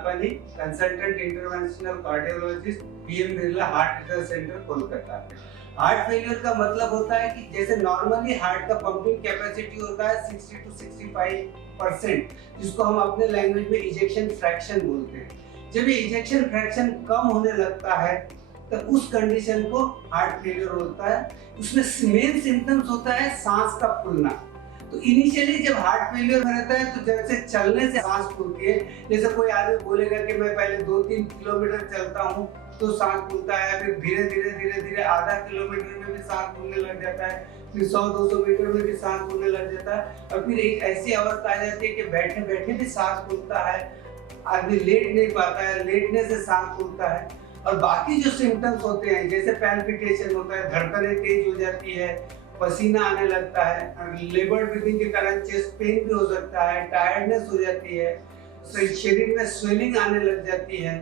Lalpani, consultant interventional cardiologist, BM Birla heart research centre Kolkata. Heart failure का मतलब होता है कि जैसे नॉर्मली हार्ट का पंपिंग कैपेसिटी होता है 60 to 65%, जिसको हम अपने लैंग्वेज में इजेक्शन फ्रैक्शन बोलते हैं। जब ये इजेक्शन फ्रैक्शन कम होने लगता है तो उस कंडीशन को हार्ट फेलियर होता है। उसमें मेन सिम्टम्स होता है सांस का फूलना। तो इनिशियली जब हार्ट फेलियर में रहता है तो जैसे चलने से सांस फूलती है, जैसे कोई आदमी बोलेगा कि मैं पहले 2-3 किलोमीटर चलता हूँ तो सांस फूलता है, फिर धीरे धीरे आधा किलोमीटर में भी सांस फूलने लग जाता है, फिर 100-200 मीटर में भी सांस फूलने लग जाता है, और फिर एक ऐसी अवस्था आ जाती है कि बैठे बैठे भी सांस फूलता है, आदमी लेट नहीं पाता है, लेटने से सांस फूलता है। और बाकी जो सिम्टम्स होते हैं जैसे पैल्पिटेशन होता है, धड़कनें तेज हो जाती है, पसीना आने लगता है, लेबर ब्रीथिंग के कारण चेस्ट पेन भी हो सकता है, टायर्डनेस हो जाती है, शरीर में स्वेलिंग आने लग जाती है,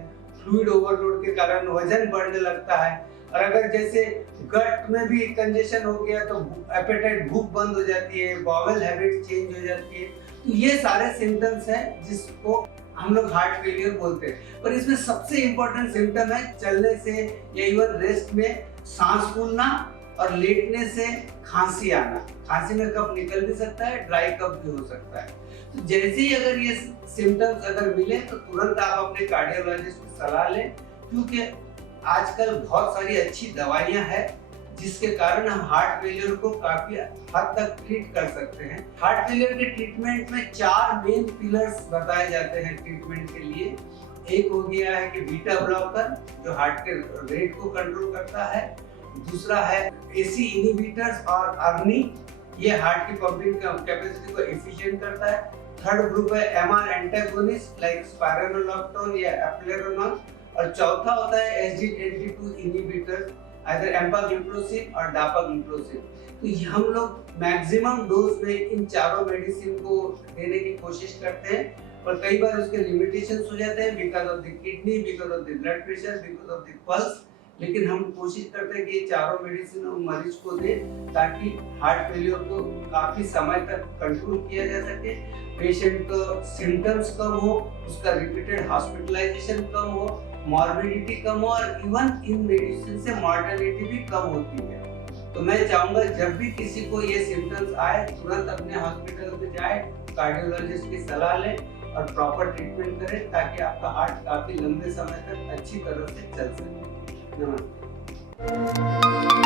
फ्लूइड ओवरलोड के कारण वजन बढ़ने लगता है, और अगर जैसे गट में भी कंजेशन हो गया तो एपेटाइट, भूख बंद हो जाती है, बॉवेल हैबिट चेंज हो जाती है। तो ये सारे सिम्टम्स हैं जिसको हम लोग हार्ट फेलियर बोलते हैं। पर इसमें सबसे इम्पोर्टेंट सिम्टम है चलने से या इवन रेस्ट में सांस फूलना और लेटने से खांसी आना। खांसी में कफ निकल भी सकता है, ड्राई कफ भी हो सकता है। तो जैसे ही अगर ये सिम्टम्स अगर मिले तो तुरंत आप अपने कार्डियोलॉजिस्ट की सलाह लें, क्योंकि आजकल बहुत सारी अच्छी दवाइयां हैं जिसके कारण हम हार्ट फेलियर को काफी हद तक ट्रीट कर सकते हैं। हार्ट फेलियर के ट्रीटमेंट में 4 मेन पिलर्स बताए जाते हैं ट्रीटमेंट के लिए। एक हो गया है कि बीटा ब्लॉकर जो हार्ट के रेट को कंट्रोल करता है, दूसरा है एसी इनहिबिटर्स और अर्नी, ये हार्ट की पंपिंग कैपेसिटी को एफिशिएंट करता है। थर्ड ग्रुप है एमआर एंटागोनिस्ट लाइक स्पाइरानोलैक्टोन या एप्लेरोनॉल, और चौथा होता है SGLT2 इनहिबिटर, आइदर एम्पाग्लिप्रोसिन और डापाग्लिप्रोसिन। तो हम लोग मैक्सिमम डोज में इन चारों मेडिसिन को देने की कोशिश करते हैं, और कई बार उसके लिमिटेशंस हो जाते हैं because of the kidney, because of the blood pressure, because of the pulse. लेकिन हम कोशिश करते हैं कि ये चारों मेडिसिन मरीज को दें ताकि हार्ट फेलियर को काफी समय तक कंट्रोल किया जा सके, पेशेंट का सिम्टम्स कम हो, उसका रिपीटेड हॉस्पिटलाइजेशन कम हो, मॉर्बिडिटी कम हो, और इवन इन मेडिसिन से मॉर्टेलिटी भी कम होती है। तो मैं चाहूंगा जब भी किसी को ये सिम्टम्स आए तुरंत अपने हॉस्पिटल में जाए, कार्डियोलॉजिस्ट की सलाह लें और प्रॉपर ट्रीटमेंट करें ताकि आपका हार्ट काफी लंबे समय तक अच्छी तरह से चल सके। नमस्ते।